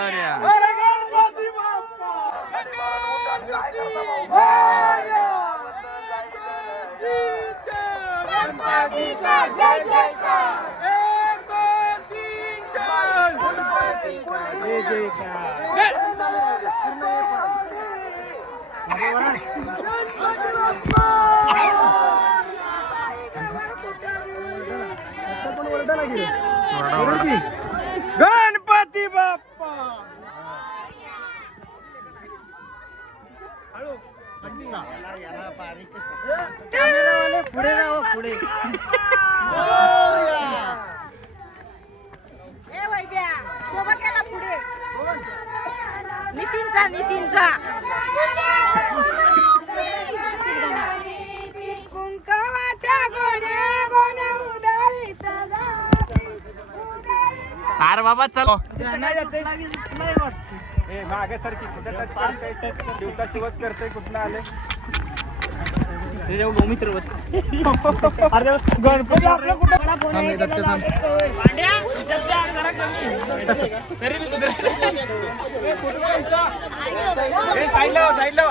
वरले सुनाला जय बाळा वरची रात फिरवशी नौकऱ्या गणपती बाप्पा पुढे राहा पुढे गेला पुढे. नितीनचा नितीनचा. अरे बाबा चल. मागे सारखी कुठे दिवसा शिवत करते कुठं आले मित्र गणपती आपलं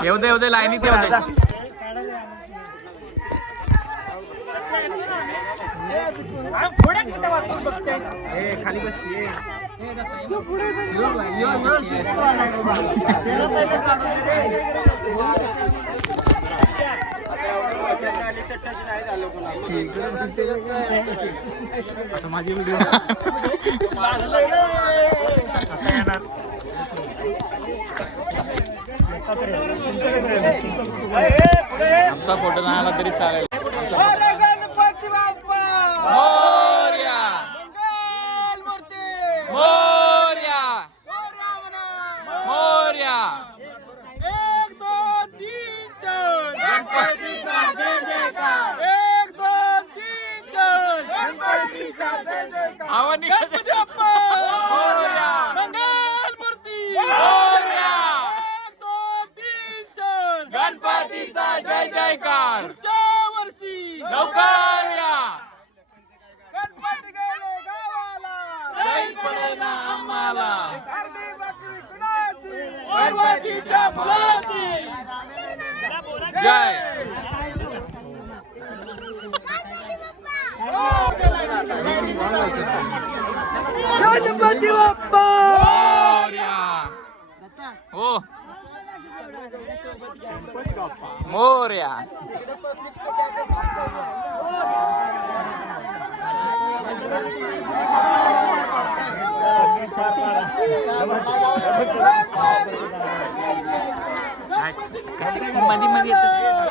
येऊ दे येऊ दे लाईनीत येऊ दे खाली बसते माझी व्हिडिओ आमचा फोटो नाही आला तरी चालेल अरे गणपती बाप्पा मोर्या मंगलमूर्ती मोर्या मोरया म्हणा. मोर्या एक दोन तीन चार गणपतीचा जय जयकार एक दोन तीन चार गणपतीचा जय जयकार आवानी गणपती बाप्पा मोरया. मंगलमूर्ती मोरया. एक दोन तीन चार गणपतीचा जय जयकार पुढच्या वर्षी लवकर या गणपती गेले गावाला जैन पडेना आम्हाला अर्धी बाकरी कुणाची गणपतीच्या फुलाची जय गणपती बाप्पा मोर्या हो मोर्या काय, कशी मध्ये मध्ये येत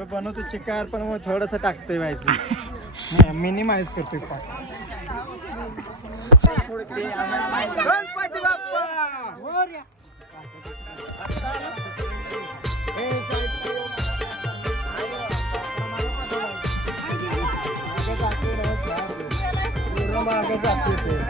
तो बनवतो चिकार पण मग थोडस टाकतोय माहिती मिनिमाइज करतोय बागा जाते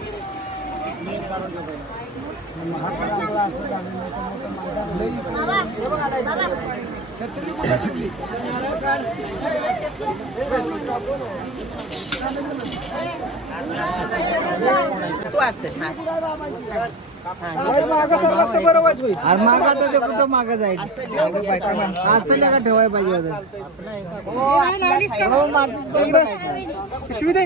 तू असेल अरे मागा तर ते कुठं मागं जायचं असं नाही का ठेवायला पाहिजे हो पिशवी दे.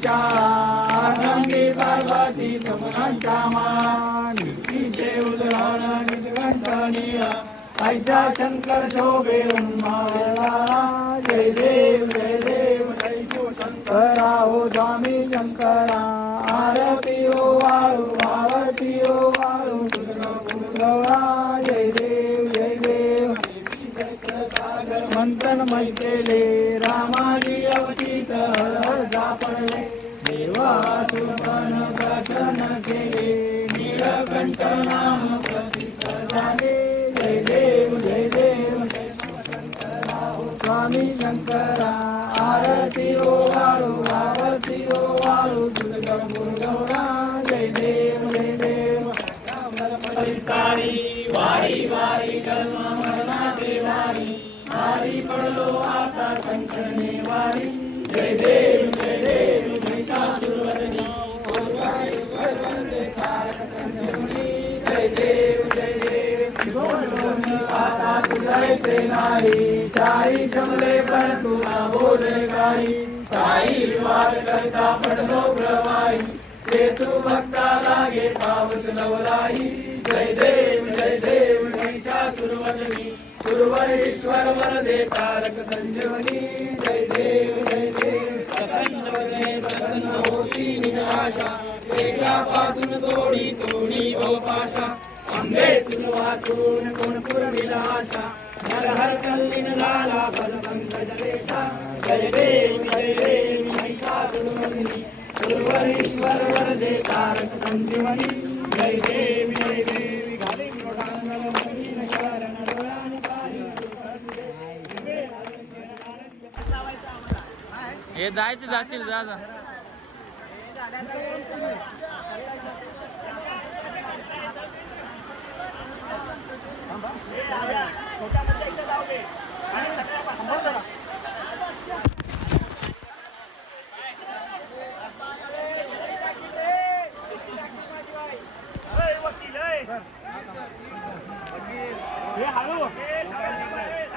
इकडे दे चल ऐसा शंकर शोभे जय देव जय देव शंकरा. हो स्वामी शंकरा. आरती हो वाळू आरती हो वाळू गौरा जय देव. मंथन मैत्रेले रामाजी अवचित सापडले देवासुपन दर्शन केले नीलकंठ नाम प्रसिद्ध झाले जय देव जय देव स्वामी शंकरा जायचे नाही साई जमले पण तुला बोले काही साई विवाद करता पडलो प्रवाही ते तू भक्ता लागे पावस नवलाई. जय देव जय देव महिषासुरवरनी सुरवर ईश्वर वर दे तारक संजीवनी जय देव जय देव प्रसन्न वदने प्रसन्न होती निराशा. वेगापासून तोडी तोडी ओ पाशा आंबे तुन वाचून कोण पुरविला आशा हर हर कल्लीन झाला फल पंकज रेषा जय देव जय देव महिषासुरमर्दिनी सुरवर ईश्वर वर दे तारक संजीवनी जय देव जय देव घाले विनोदांगल मलिन शरण डोळ्याने पाणी हे जायचं जाशील जा जा. हे. हळू.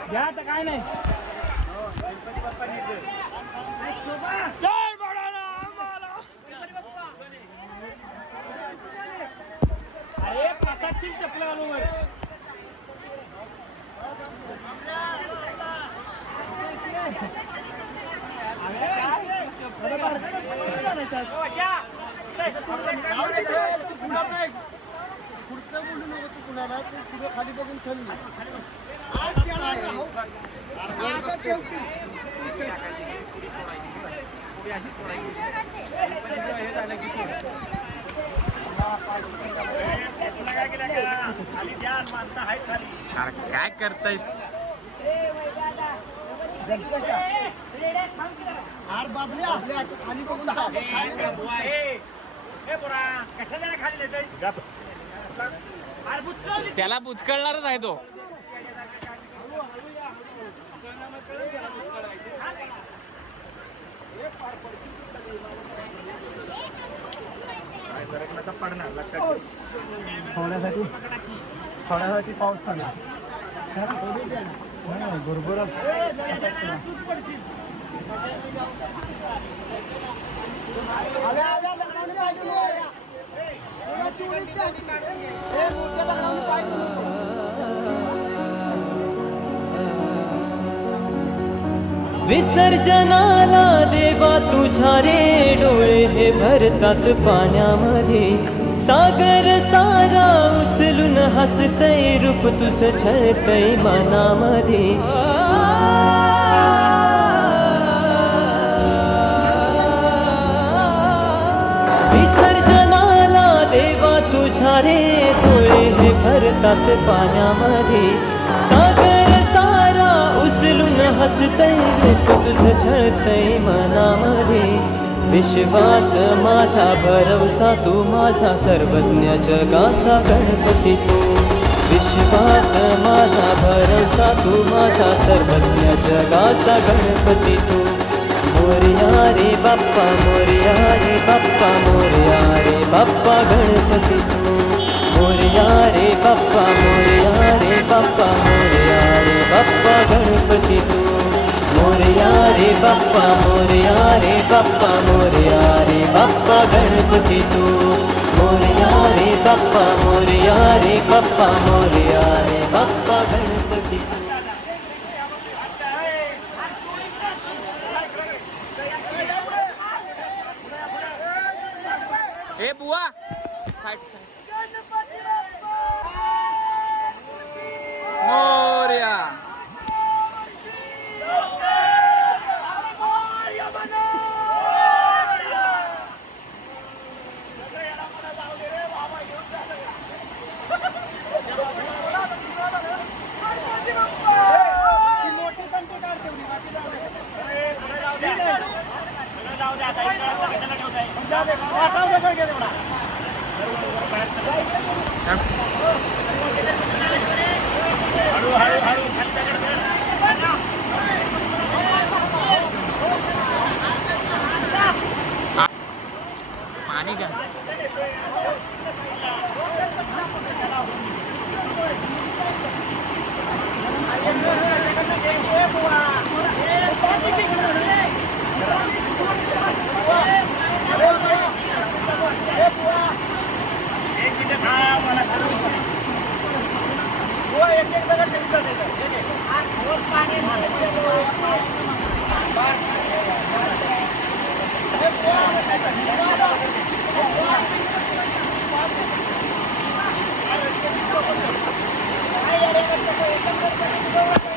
घ्या तर काय नाही. अरे प्रसादची चपला घालू वर. अरे काय? बरोबर. बरोबर आणायचं. पुढचं बोलू नको तू कुणाला तू पुढे खाली बघून चल काय करतायस? आर आपल्या त्याला बुचकळणारच आहे तो. पडणार लक्षात थोड्यासाठी थोड्यासाठी पाऊस पडणार बरोबर विसर्जनाला देवा तुझ्या रे डोळे हे भरतात पाण्यामध्ये. सागर सारा उचलून हसतय रूप तुझं छळतय मनामध्ये. विसर्जनाला देवा तुझ्या रे डोळे हे भरतात पाण्यामध्ये. सागर सारा उचलून हसतय रूप तुझं छळतय मनामध्ये. विश्वास माझा भरवसा तू माझा सर्वज्ञ जगाचा गणपती. तू विश्वास माझा भरवसा तू माझा सर्वज्ञ जगाचा गणपती. तू मोरया रे बाप्पा मोरया रे बाप्पा मोरया रे बाप्पा गणपती. तू मोरया रे बाप्पा मोरया रे बाप्पा मोरया रे बाप्पा गणपती. तू मोरया रे बाप्पा मोरया रे बाप्पा मोरया रे बाप्पा गणपती तू. मोरया रे बाप्पा मोरया रे बाप्पा मोरया रे बाप्पा गणपती Thank you.